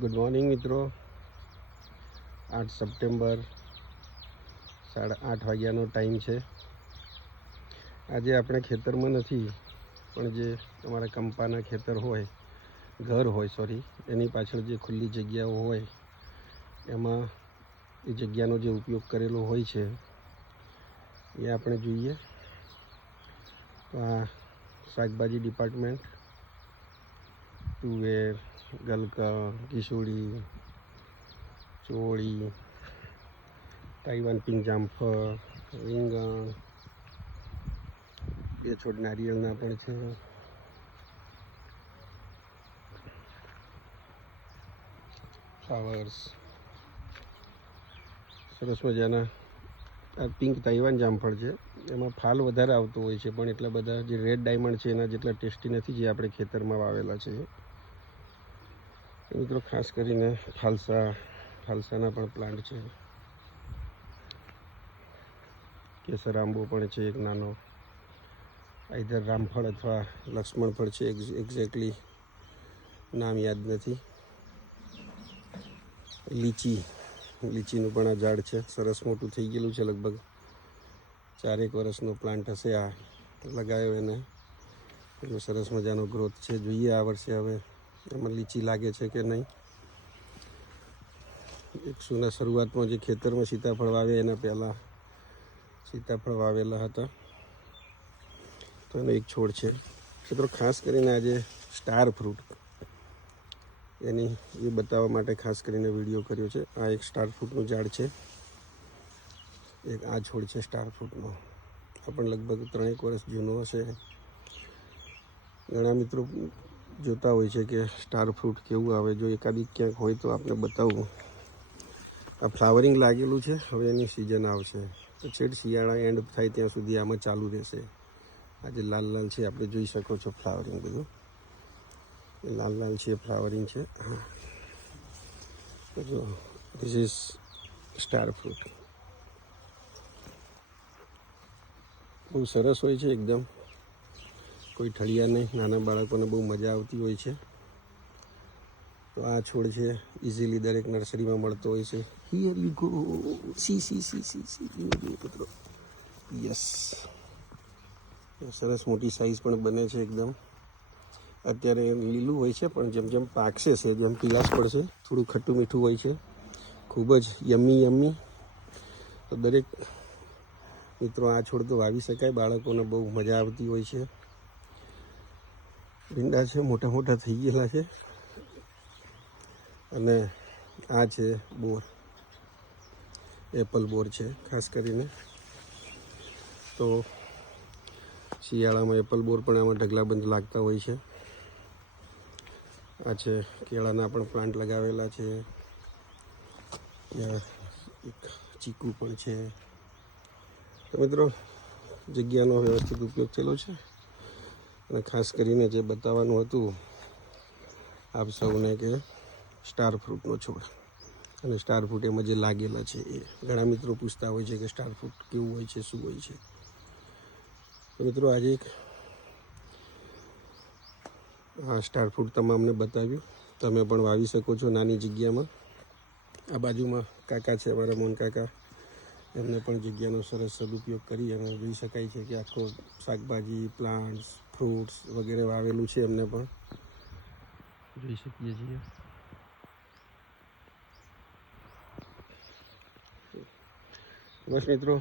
Good morning મિત્રો. 8 September 8:30 વાગ્યાનો time છે. આજે આપણે ખેતરમાં નથી, પણ જે તમારા કંપાના ખેતર હોય, ઘર હોય સોરી, એની પાછળ જે ખુલ્લી જગ્યાઓ હોય એમાં એ જગ્યાનો જે ઉપયોગ કરેલો હોય છે એ આપણે જોઈએ. તો આ શાકભાજી ડિપાર્ટમેન્ટ, તુવેર, ગલકા, કિશોરી, ચોળી, તાઇવાન પિંક જામફળ, રીંગણ, બે છોડ નારિયેળના પણ છે. ફ્લાવર્સ સરસ મજાના. આ પિંક તાઇવાન જામફળ છે, એમાં ફાલ વધારે આવતો હોય છે, પણ એટલા બધા જે રેડ ડાયમંડ છે એના જેટલા ટેસ્ટી નથી જે આપણે ખેતરમાં વાવેલા છે. મિત્રો ખાસ કરીને ફાલસાના પણ પ્લાન્ટ છે. કેસર આંબો પણ છે એક નાનો, આઈધર રામફળ અથવા લક્ષ્મણ ફળ છે, એક્ઝેક્ટલી નામ યાદ નથી. લીચીનું પણ આ ઝાડ છે, સરસ મોટું થઈ ગયેલું છે, લગભગ 4 વર્ષનો પ્લાન્ટ હશે. આ લગાવ્યો એને એટલો સરસ મજાનો ગ્રોથ છે. જોઈએ આ વર્ષે હવે એમાં લીચી લાગે છે કે નહીં. 100ના શરૂઆતમાં જે ખેતરમાં સીતાફળ વાવ્યા એના પહેલાં સીતાફળ વાવેલા હતા, તો એનો એક છોડ છે. મિત્રો ખાસ કરીને આજે સ્ટાર ફ્રૂટ એની એ બતાવવા માટે ખાસ કરીને વિડીયો કર્યો છે. આ એક સ્ટાર ફ્રૂટનું ઝાડ છે, એક આ છોડ છે સ્ટાર ફ્રૂટનો. આ પણ લગભગ 3 વર્ષ જૂનો હશે. ઘણા મિત્રો જોતા હોય છે કે સ્ટાર ફ્રૂટ કેવું આવે. જો એકાદી ક્યાંક હોય તો આપણે બતાવું. આ ફ્લાવરિંગ લાગેલું છે, હવે એની સિઝન આવશે તો છેડ શિયાળા એન્ડ થાય ત્યાં સુધી આમાં ચાલુ રહેશે. આજે લાલ લાલ છે, આપણે જોઈ શકો છો ફ્લાવરિંગ બધું લાલ લાલ છે, ફ્લાવરિંગ છે. હા, જો ધીસ ઇઝ સ્ટાર ફ્રૂટ. બહુ સરસ હોય છે એકદમ, કોઈ ઠળિયા નહીં. નાના બાળકોને બહુ મજા આવતી હોય છે. તો આ છોડ છે, ઇઝીલી દરેક નર્સરીમાં મળતો હોય છે. હિયર યુ ગો, સી મિત્રો. યસ, સરસ મોટી સાઈઝ પણ બને છે એકદમ. અત્યારે લીલું હોય છે, પણ જેમ જેમ પાકશે છે જેમ પીલાશ પડશે, થોડું ખટ્ટું મીઠું હોય છે. ખૂબ જ યમ્મી. તો દરેક મિત્રો આ છોડ તો વાવી શકાય, બાળકોને બહુ મજા આવતી હોય છે. ભીંડા છે, મોટા થઈ ગયેલા છે. અને આ છે બોર, એપલ બોર છે ખાસ કરીને. તો શિયાળામાં એપલ બોર પણ આમાં ઢગલાબંધ લાગતા હોય છે. આ છે કેળાના પણ પ્લાન્ટ લગાવેલા છે. ત્યાં એક ચીકુ પણ છે. તો મિત્રો જગ્યાનો વ્યવસ્થિત ઉપયોગ થયેલો છે. અને ખાસ કરીને જે બતાવવાનું હતું આપ સૌને કે સ્ટાર ફ્રૂટનો છોડ અને સ્ટાર ફ્રૂટ એમાં જે લાગેલા છે એ. ઘણા મિત્રો પૂછતા હોય છે કે સ્ટાર ફ્રૂટ કેવું હોય છે, શું હોય છે. તો મિત્રો આજે એક આ સ્ટાર ફ્રૂટ તમામને બતાવ્યું. તમે પણ વાવી શકો છો નાની જગ્યામાં. આ બાજુમાં કાકા છે અમારા મોહન કાકા, એમને પણ જગ્યાનો સરસ સદુપયોગ કરી અને જોઈ શકાય છે કે આખો શાકભાજી, પ્લાન્ટ્સ, ફ્રૂટ્સ વગેરે વાવેલું છે. એમને પણ જોઈ શકીએ છીએ. બસ મિત્રો,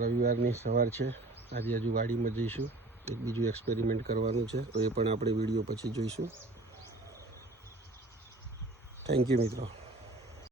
રવિવારની સવાર છે. આજે હજુ વાડીમાં જઈશું, એક બીજું એક્સપેરિમેન્ટ કરવાનું છે, તો એ પણ આપણે વિડીયો પછી જોઈશું. થેન્ક યુ મિત્રો.